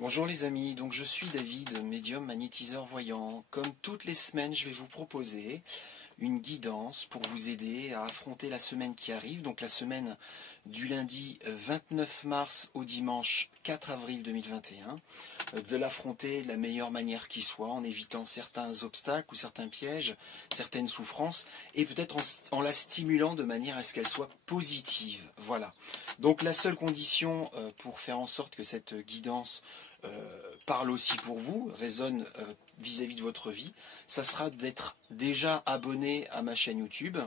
Bonjour les amis, donc je suis David, médium magnétiseur voyant. Comme toutes les semaines, je vais vous proposer une guidance pour vous aider à affronter la semaine qui arrive, donc la semaine du lundi 29 mars au dimanche 4 avril 2021, de l'affronter de la meilleure manière qui soit, en évitant certains obstacles ou certains pièges, certaines souffrances, et peut-être en la stimulant de manière à ce qu'elle soit positive. Voilà. Donc la seule condition pour faire en sorte que cette guidance parle aussi pour vous, résonne vis-à-vis de votre vie, ça sera d'être déjà abonné à ma chaîne YouTube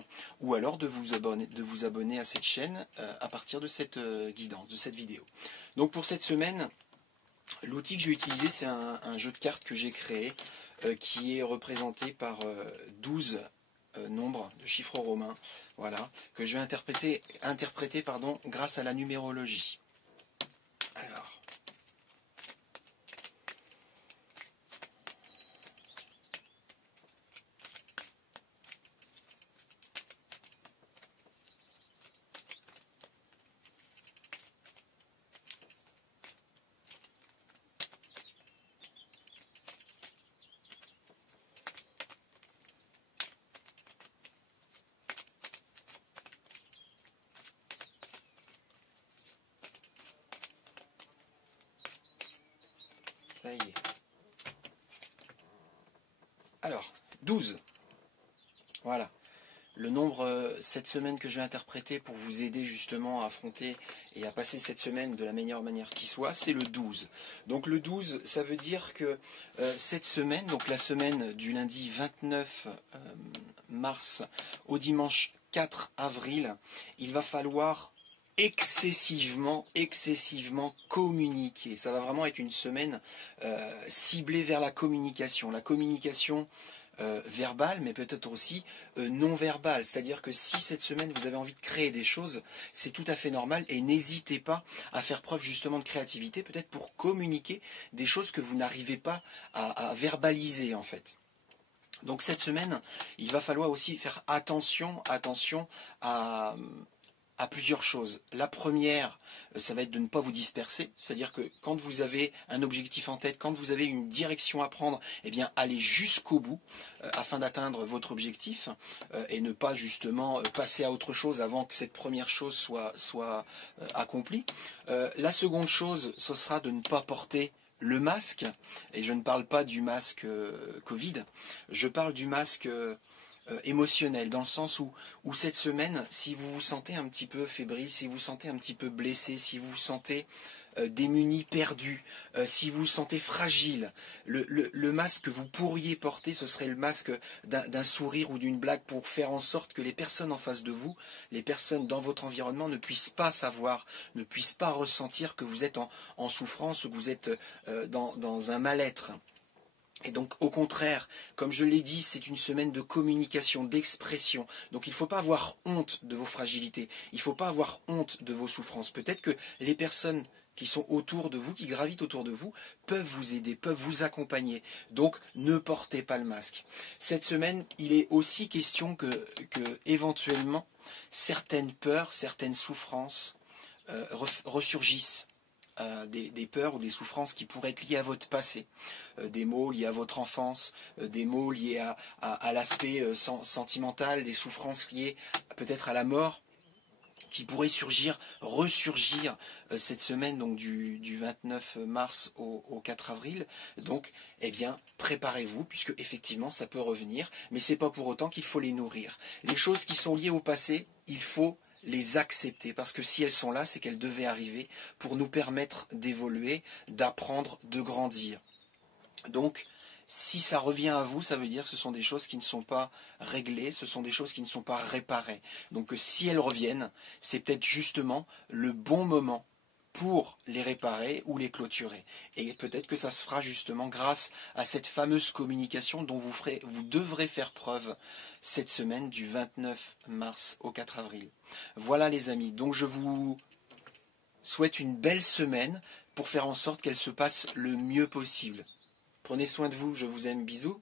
ou alors de vous abonner à cette chaîne à partir de cette guidance, de cette vidéo. Donc pour cette semaine, l'outil que je vais utiliser, c'est un jeu de cartes que j'ai créé qui est représenté par 12 nombres de chiffres romains, voilà, que je vais interpréter grâce à la numérologie. Alors, ça y est. Alors, 12. Voilà. Le nombre cette semaine que je vais interpréter pour vous aider justement à affronter et à passer cette semaine de la meilleure manière qui soit, c'est le 12. Donc le 12, ça veut dire que cette semaine, donc la semaine du lundi 29 mars au dimanche 4 avril, il va falloir excessivement communiquer. Ça va vraiment être une semaine ciblée vers la communication. La communication verbale, mais peut-être aussi non verbale. C'est-à-dire que si cette semaine vous avez envie de créer des choses, c'est tout à fait normal et n'hésitez pas à faire preuve justement de créativité, peut-être pour communiquer des choses que vous n'arrivez pas à verbaliser en fait. Donc cette semaine, il va falloir aussi faire attention à plusieurs choses. La première, ça va être de ne pas vous disperser, c'est-à-dire que quand vous avez un objectif en tête, quand vous avez une direction à prendre, eh bien allez jusqu'au bout afin d'atteindre votre objectif et ne pas justement passer à autre chose avant que cette première chose soit accomplie. La seconde chose, ce sera de ne pas porter le masque, et je ne parle pas du masque Covid, je parle du masque émotionnel, dans le sens où cette semaine, si vous vous sentez un petit peu fébrile, si vous vous sentez un petit peu blessé, si vous vous sentez démuni, perdu, si vous vous sentez fragile, le masque que vous pourriez porter, ce serait le masque d'un sourire ou d'une blague pour faire en sorte que les personnes en face de vous, les personnes dans votre environnement ne puissent pas savoir, ne puissent pas ressentir que vous êtes en souffrance ou que vous êtes dans un mal-être. Et donc au contraire, comme je l'ai dit, c'est une semaine de communication, d'expression. Donc il ne faut pas avoir honte de vos fragilités, il ne faut pas avoir honte de vos souffrances. Peut-être que les personnes qui sont autour de vous, qui gravitent autour de vous, peuvent vous aider, peuvent vous accompagner. Donc ne portez pas le masque. Cette semaine, il est aussi question que éventuellement certaines peurs, certaines souffrances ressurgissent. Des peurs ou des souffrances qui pourraient être liées à votre passé, des maux liés à votre enfance, des maux liés à l'aspect sentimental, des souffrances liées peut-être à la mort, qui pourraient ressurgir cette semaine donc du 29 mars au 4 avril. Donc, eh bien, préparez-vous, puisque effectivement ça peut revenir, mais c'est pas pour autant qu'il faut les nourrir. Les choses qui sont liées au passé, il faut les accepter, parce que si elles sont là, c'est qu'elles devaient arriver pour nous permettre d'évoluer, d'apprendre, de grandir. Donc, si ça revient à vous, ça veut dire que ce sont des choses qui ne sont pas réglées, ce sont des choses qui ne sont pas réparées. Donc si elles reviennent, c'est peut-être justement le bon moment pour les réparer ou les clôturer. Et peut-être que ça se fera justement grâce à cette fameuse communication dont vous devrez faire preuve cette semaine du 29 mars au 4 avril. Voilà les amis, donc je vous souhaite une belle semaine pour faire en sorte qu'elle se passe le mieux possible. Prenez soin de vous, je vous aime, bisous.